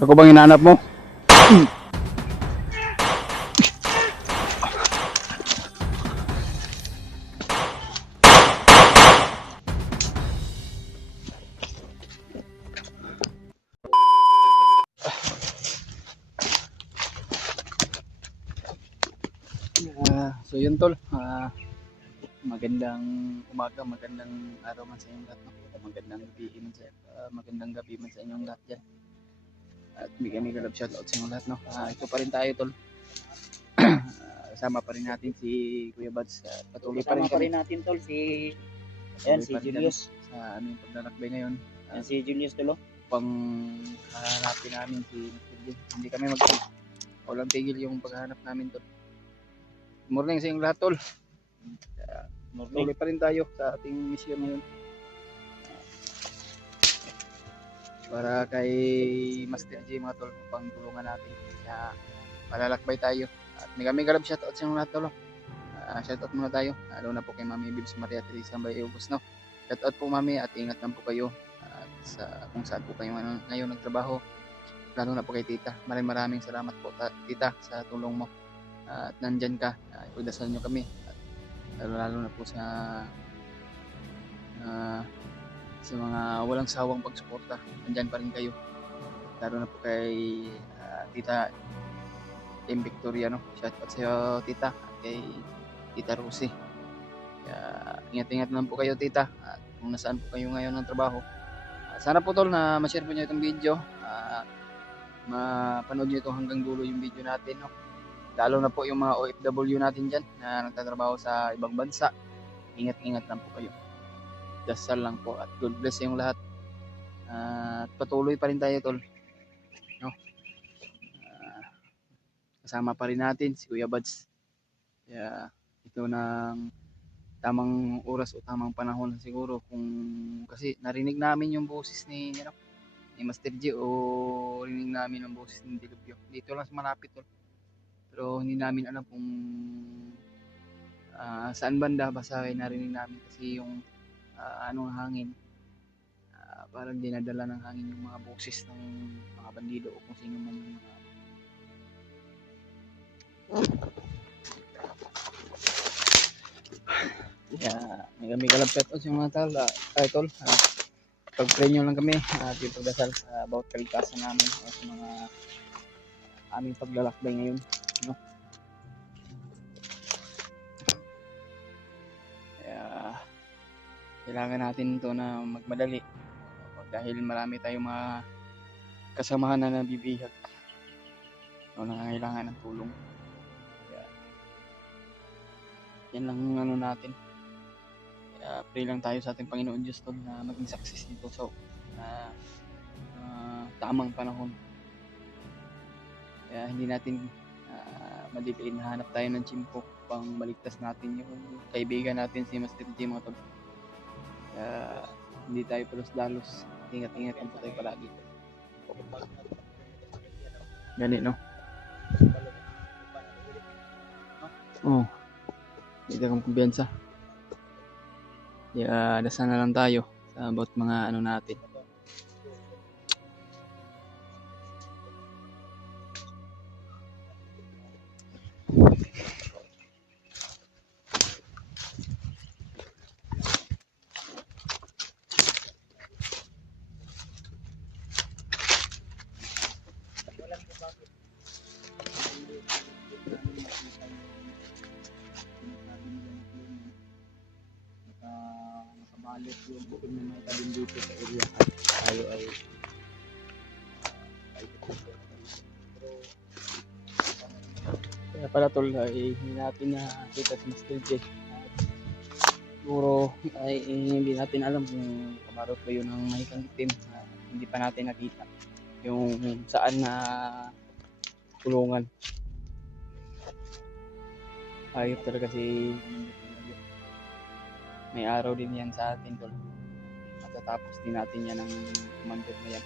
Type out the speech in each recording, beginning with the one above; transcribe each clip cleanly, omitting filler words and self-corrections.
Ako bang hinahanap mo? So yun tol, magandang umaga, magandang araw man sa inyong lahat, no? Magandang gabi man sa inyong lahat dyan. At may kami kalab shoutout sa inyong lahat, no? Ito pa rin tayo tol. Kasama pa rin natin si Kuya Bads. Patuloy pa rin Kasama pa kami. rin natin tol si Patuloy pa rin Julius. kami sa aming paglalakbay ngayon. Yan si Julius tulo. Upang hahanapin namin si Mr. J. Hindi kami walang tigil yung paghahanap namin tol. Good morning sa inyong lahat tol. Tuloy pa rin tayo sa ating mission ngayon. Para kay Master J mga tol, upang tulungan natin. Kaya palalakbay tayo. At may kami galab shoutout sa inyong lahat tol. Shoutout muna tayo. Lalo na po kay Mami Bibs Maria Teresa Bay Ubos, no? Shoutout po Mami at ingat lang po kayo. At sa kung saan po kayo ngayon nagtrabaho. Lalo na po kay Tita. Maraming salamat po Tita sa tulong mo. At nandyan ka. Ipagdasal nyo kami. At lalo na po sa mga walang sawang pagsuporta. Nandyan pa rin kayo. Lalo na po kay Tita Team Victoria, no? Shoutout sa iyo Tita. At kay Tita Rosie. Kaya ingat-ingat lang po kayo Tita. At kung nasaan po kayo ngayon ng trabaho. Sana po tol na ma-share po nyo itong video. Mapanood nyo ito hanggang dulo yung video natin, no? Lalo na po yung mga OFW natin dyan na nagtatrabaho sa ibang bansa. Ingat-ingat lang po kayo. Dasal lang po at God bless yung lahat. At patuloy pa rin tayo tol, no? Kasama pa rin natin si Kuya Bads. Kaya ito ng tamang oras o tamang panahon siguro kung kasi narinig namin yung boses ni Master G o rinig namin ang boses ni Dilubyo. Dito lang sa malapit tol. Pero hindi namin alam kung saan banda, basta ay narinig namin kasi yung anong hangin, parang dinadala ng hangin yung mga boses ng mga bandido o kung sino man yung mga may kalapit o yung mga tol, pag-pray nyo lang kami at yung pagdasal about kalikasan namin o sa mga aming paglalakbay ngayon, no? Kaya kailangan natin ito na magmadali dahil marami tayong mga kasamahan na nabibihag o nangangailangan ng tulong. Kaya yan lang ano natin. Kaya pray lang tayo sa ating Panginoon Diyos tol na maging success nito sa tamang panahon. Kaya hindi natin madiliin na hanap tayo ng chimpo pang maligtas natin yung kaibigan natin si Master J mga tol. Kaya hindi tayo palos-dalos. Ingat-ingat lang po tayo palagi. Ganit, no? Oh, hindi kang kumpiyansa. Kaya dasal na lang tayo sa about mga ano natin. Nakabalit yung bukod na may tabing dito sa area at tayo ay kaya pala tol ay hindi natin nakita si Mr. J. Siguro ay hindi natin alam kung kamarot ba yun ng mahikang itim. Hindi pa natin nakita yung saan na kulungan. Ayop talaga si may araw din yan sa atin tol. Matatapos din natin yan ng commander na yan.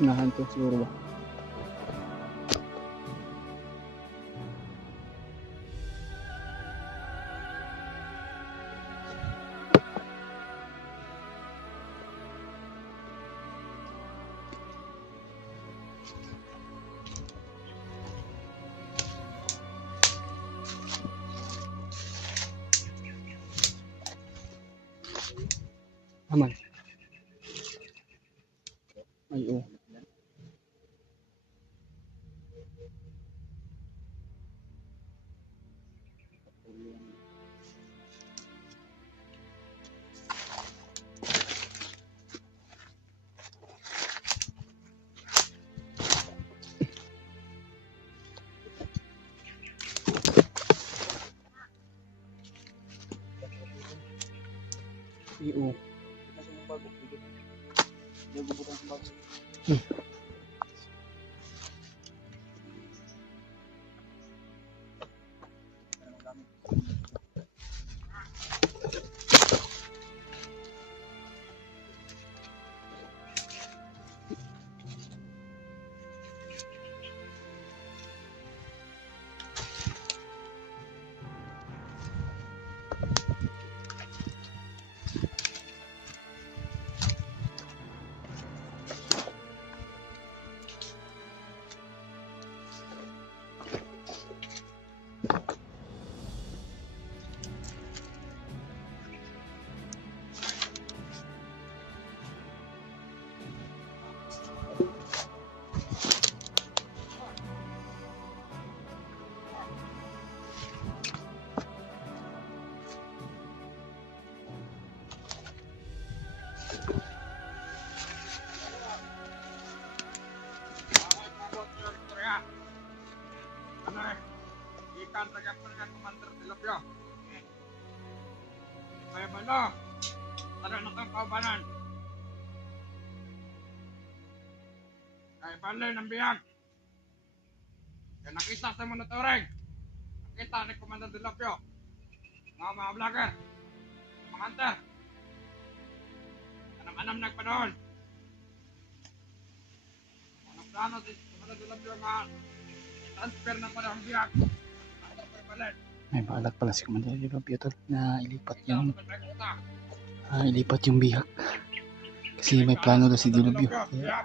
Nahanto siguro ba? Aman. Ay, oh. Ay, oh. Ikan tagap dengan Komander Tilapia. Saya mana? Ada nakang kaubanan. Kaya balay ng biyag. Kaya nakita sa monitoring. Nakita ni Komander Tilapia. Mga vlogger. Mga hunter. Anam-anam nagpanoon. Anong plano si Komander Tilapia nga transfer ng panahong biyag. May balak pala si Commander Dilopio tol na ilipat yung bihag kasi may plano daw si Dilopio. Kaya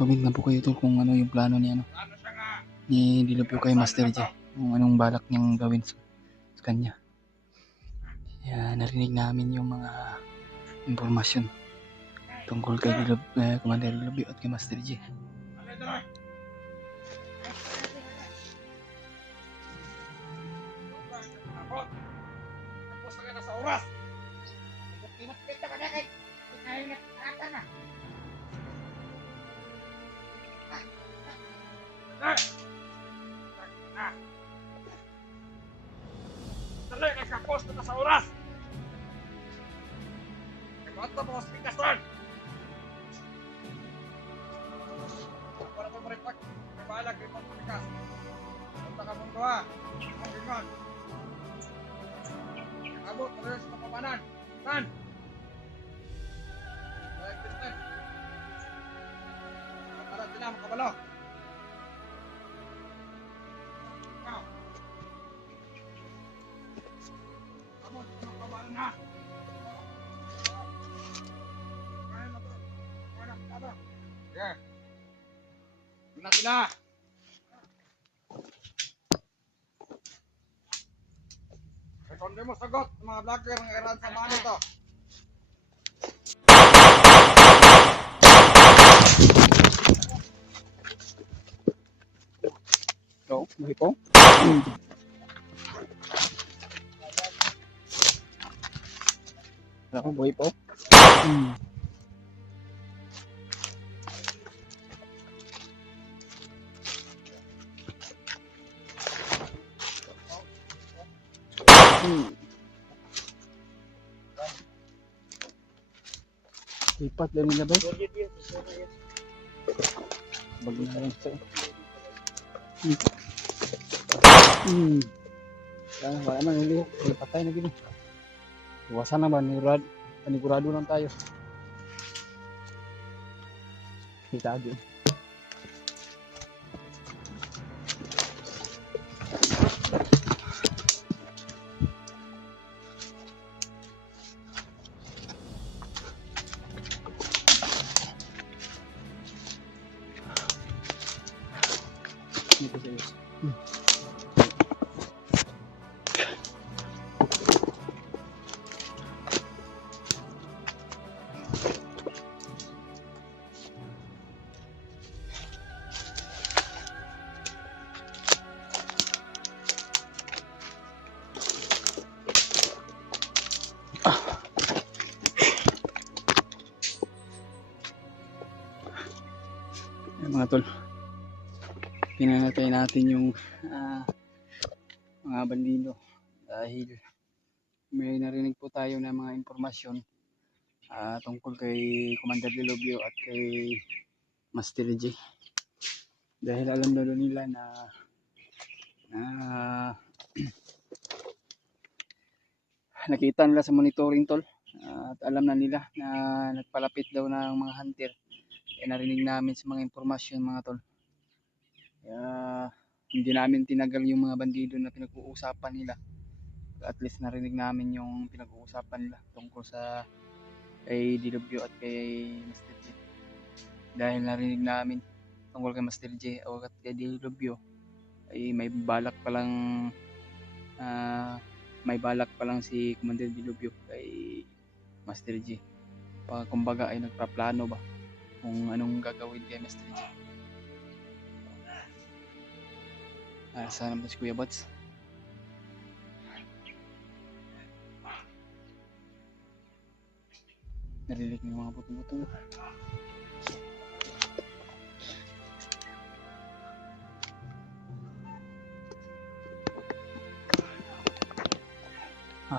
comment na po kayo tol kung ano yung plano ni Dilopio kay Master J, kung anong balak niyang gawin sa kanya. Kaya narinig namin yung mga impormasyon tungkol kay Commander Dilopio at kay Master J. Oras. Dali, nagkapos na sa oras. Nagkakata mo sa pikasan. Para ko maripak, may balag, report mo pikas. Punta ka mong gawa. Ang gingon. Abot, terus ke pemanan. Kan? Baik, Kristen. Para sila makabalo. Kau. Abot, makabalan na. Kaya na to. Kaya na to. Okay. Guna sila. Kung di mo sagot, mga vlogger ng Iran sa mga nito. So, buhay po. Ako, buhay po. Lipat lang nila ba? Bago na lang siya. Wala man huli. Patay na gini. Iwasan naman. Panigurado lang tayo. Delikado. Dito sa iyo. Ayan, mga tol, pinanatay natin yung mga bandido dahil may narinig po tayo na mga impormasyon tungkol kay Commander Delobio at kay Master J. Dahil alam na nila na nakita nila sa monitoring, tol, at alam na nila na nagpalapit daw ng mga hunter. Kaya narinig namin sa mga impormasyon, mga tol. Kaya hindi namin tinagal yung mga bandido na pinag-uusapan nila. At least narinig namin yung pinag-uusapan nila tungkol sa kay Delobio at kay Master J. Dahil narinig namin tungkol kay Master J o at kay Delobio ay may balak pa lang si Commander Delobio kay Master J. Kumbaga ay nagpaplano ba kung anong gagawin kay Master J. Sana naman si Kuya Bats. Narinig ng mga buto-buto.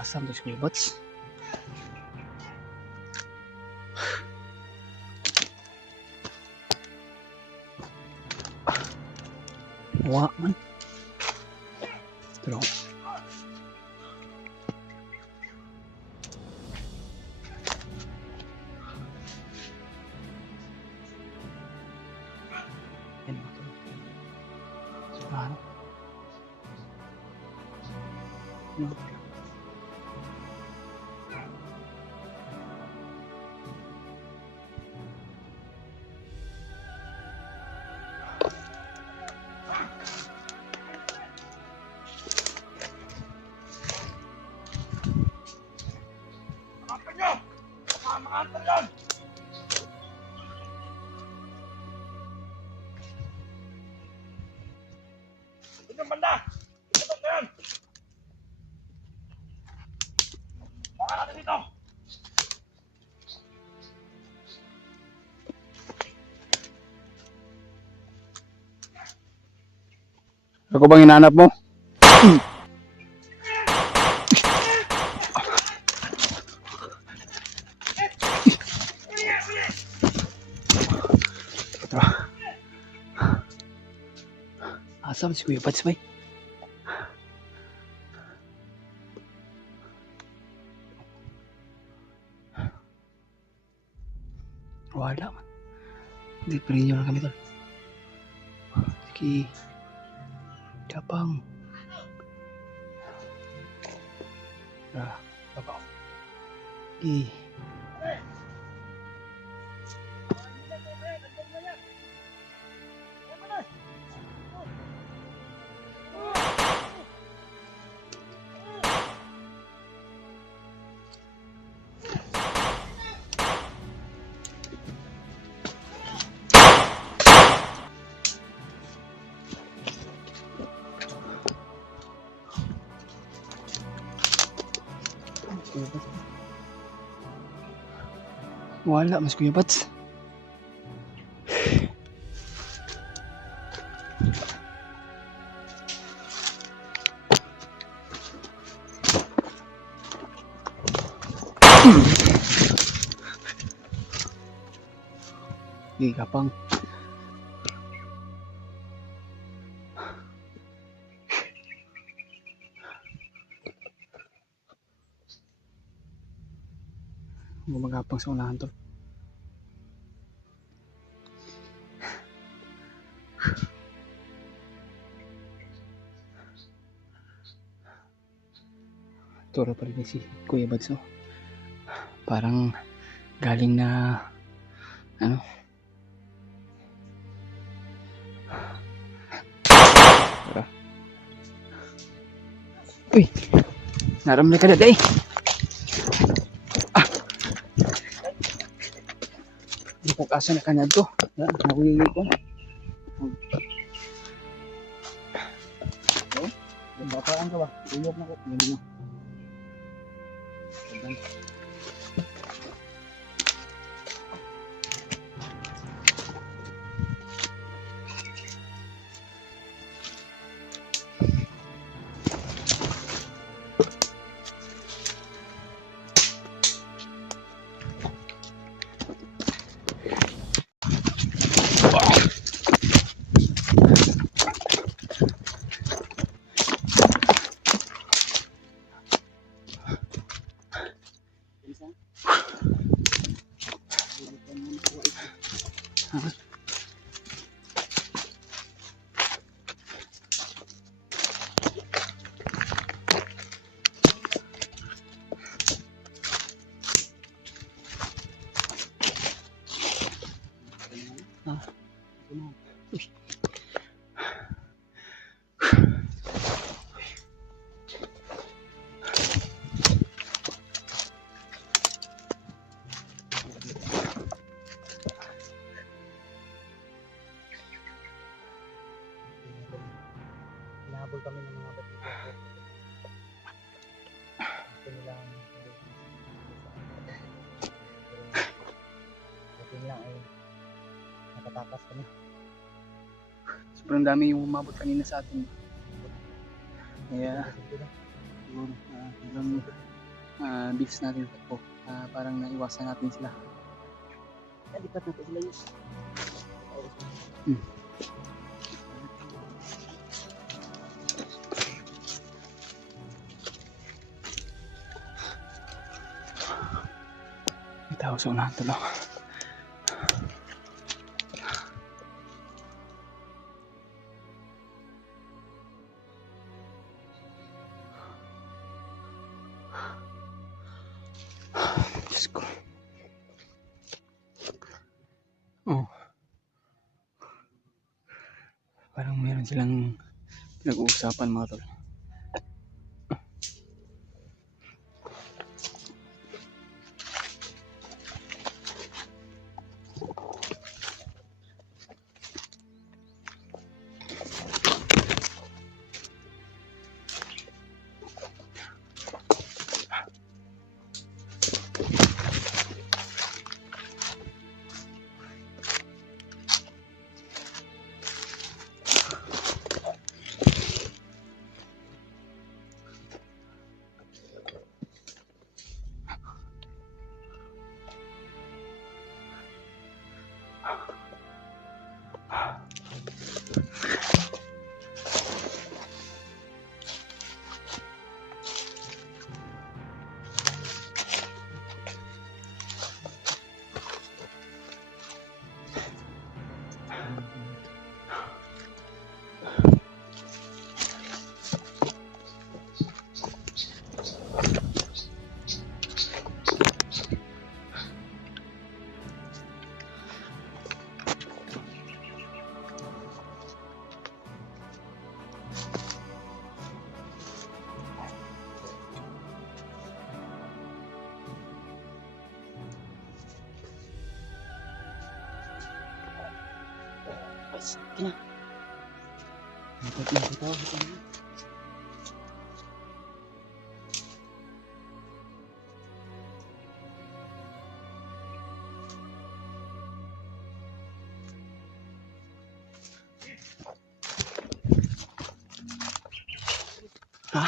Saan ba si Kuya Bats? Wala man. Pero yan mo ito. Ano? Ano? Hanapin nyo! Mga hunter yan! Ito yung banda! Ito yan! Baka natin dito! Ako bang hinahanap mo? Asam si Kuya Bats, bay? Wala man. Hindi pa rin lang kami, tol. Sige. Dabang. Babaw. Sige. Wala, mas Kuya Bats. Di kapang. Gumagapang sa unahan, tol. itsura pa rin si Kuya Bads, no? Parang galing na ano? Tara. Uy! Naramdaman ka na day! Hindi ko asa na kanyad ko. Nakuyi ko. Bataan ka ba? Uyok na ko. Hindi mo. Hinahabol kami ng mga batito ko. Gusto nilang buti lang ay nakatakas kami. Sobrang dami yung umabot kanina sa atin. Kaya siguro hanggang bilis natin ito. Parang naiwasan natin sila. Lipat na po sila yun. May tao sa unahan tulo. Diyos ko. Oh. Parang meron silang pinag-uusapan mga tol. Sige na. Dapat na kita. Ha?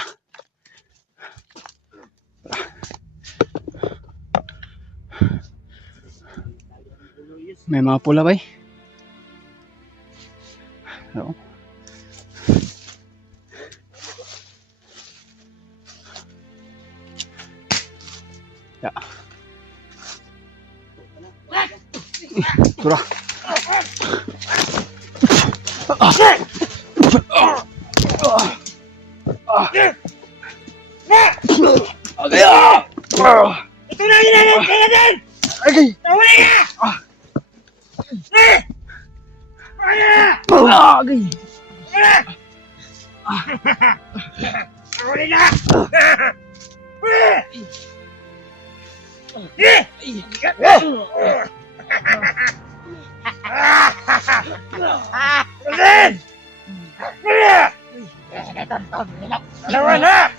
May mga pula ba eh? Oo. Ya. Tura. Agay! Ito na ginagawa natin! Agay! Nahuli na! Agay! Nahuli na! Rosen! Dalawa na!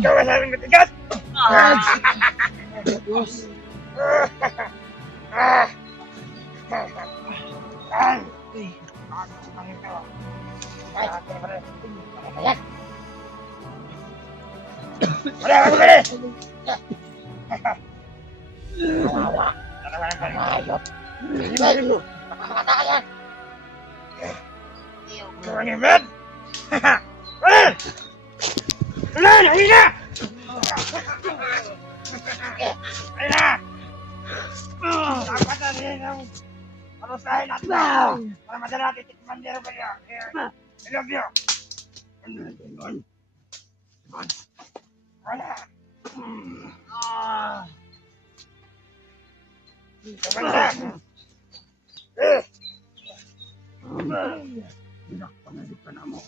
Gawa namin matigas! Dapat na rin ang parusahin natin para madala natin tikman niya ba niya. I love you. Wala. Kamanda. Pinakpangalit ka na mo.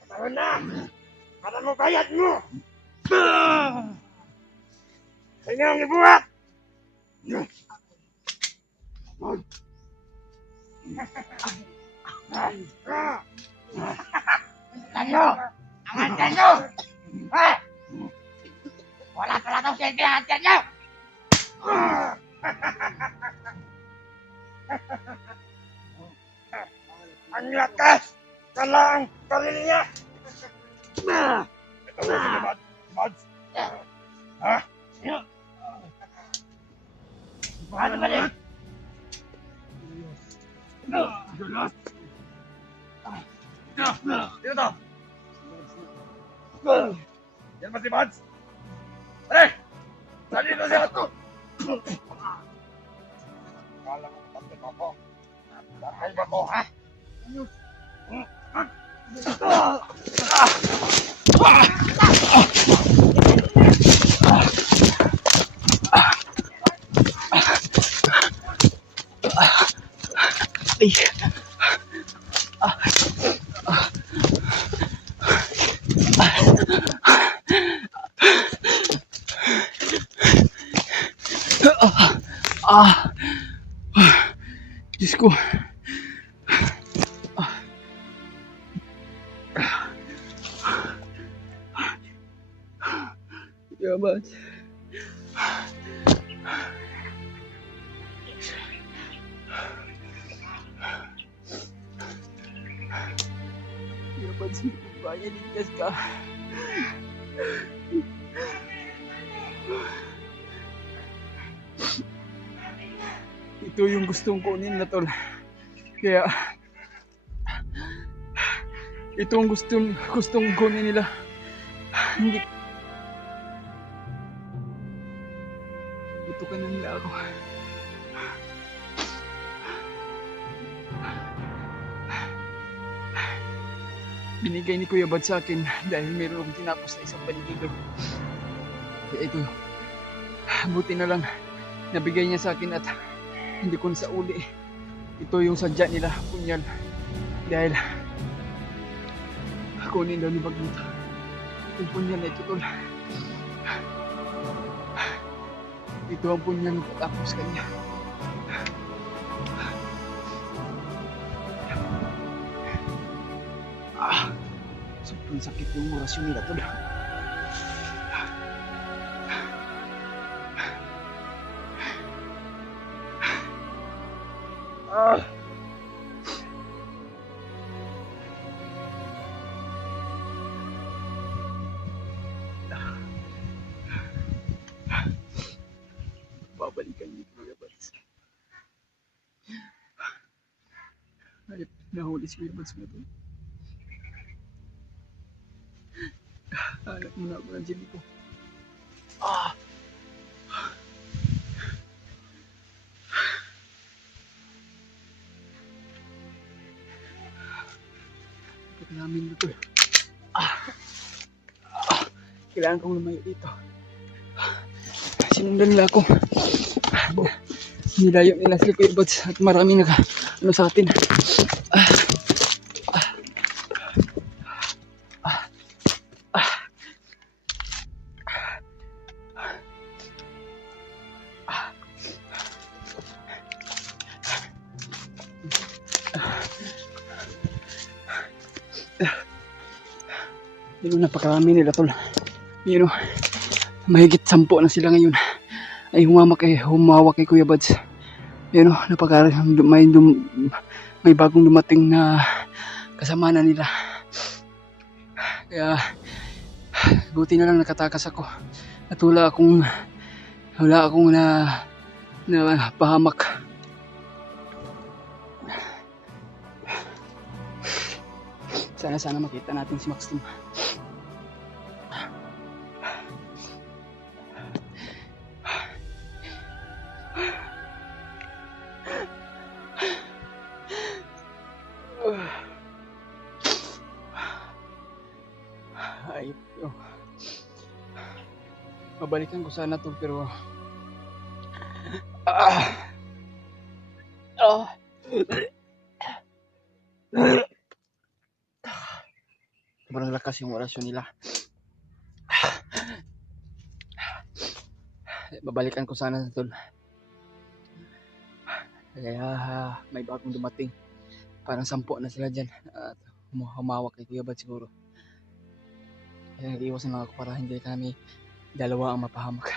Katawan na. Para mo bayad mo. Kaya ang ibuhat. Tanyo! Ang antan nyo! Wala pala itong silbi ang antan nyo! Ang lakas! Kala ang sarili niya! Ito mo sila, Mads! Ha? Paano ba rin? Sino to? Yan ba si Mads? Pare! Sali na siya ito! Kala mo kapatid ako. Dahil ba ko, ha? Ay! Diyos ko. Yaman. Yaman, sino kong bayan, ligtas ka. Ito yung gustong kunin na tol. Kaya ito ang gustong kunin nila. Hindi ito ka na nila ako. Binigay ni Kuya Bad sa akin dahil meron akong tinapos na isang panigilo. Kaya ito, buti na lang nabigay niya sa akin at hindi ko na sa uli. Ito yung sadya nila, punyal. Dahil kunin daw ni Bagluta yung punyal na ito tol. Ito ang punyal na tapos kanya. Sobrang sakit yung orasyon nila tol. Babalikan ni Kuya Bads. Ay, nahuli si Kuya Bads mo ito. Hanap muna ako ng jelly ko. namin dito. Kailangan kong lumayo dito. Sinundan nila ako. Nilayo nila si Kuya Buds at marami ano sa atin. Yun, napakarami nila tol. Yun, mahigit 10 na sila ngayon. Ay humawak kay Kuya Buds. Yun, may bagong dumating na kasama na nila. Kaya buti na lang nakatakas ako. At wala akong na pahamak. Sana makita natin si Max Tom. Ay, babalikan ko sana to pero sobrang lakas yung orasyon nila. Babalikan ko sana tol. Kaya may bagong dumating. Parang 10 na sila dyan. At humawak kay Kuya Buds siguro. Kaya nag-iwasan lang ako para hindi kami dalawa ang mapahamak.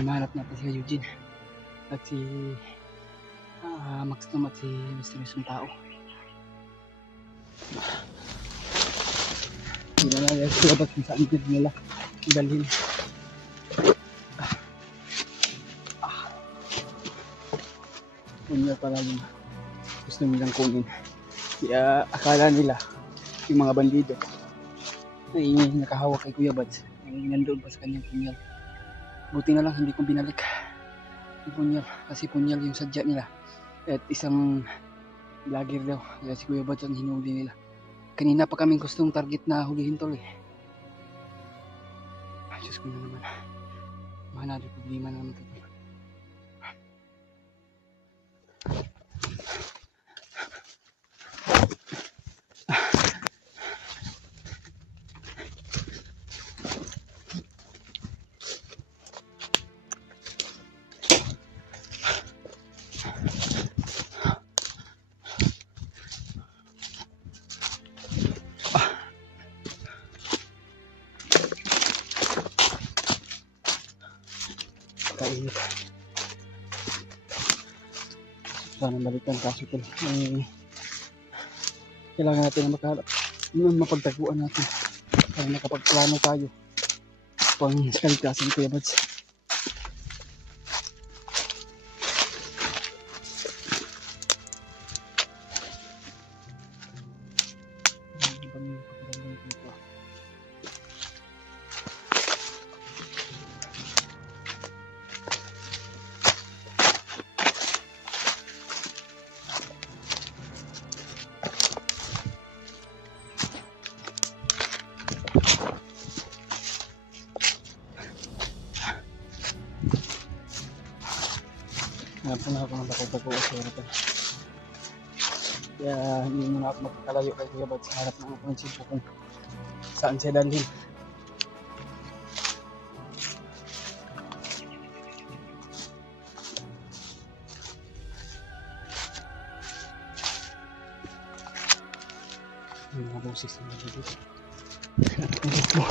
Mahanap natin si Eugene at si Max Tom at si Misteryosong Tao. Hindi na lang yung silabas kung saan nila dalhin. Kunya pala yung gusto nilang kunin. Kaya akala nila yung mga bandido ay nakahawak kay Kuya Buds ay nandoon pa sa kanyang punyal. Buti na lang hindi ko binalik yung punyal kasi punyal yung sadya nila at isang vlogger daw kaya si Kuya Buds ang hinuli nila. Kanina pa kaming gustong target na hulihin tol eh. Ay Diyos ko na naman, mahanap problema na naman ito. Kainit. Sana balikan kaso ito. Kailangan natin na makaharap. Yun mapagtaguan natin. Para nakapagplano tayo. Pang kaligtasan Kuya Buds. Hanap na ako ng bakal-bago sa harapan. Kaya hindi muna ako magkakalayo kay Kuya Buds. Hanap na ako ng sipo kung saan siya dalhin. Yung mga boses na dito. Hanap na sipo.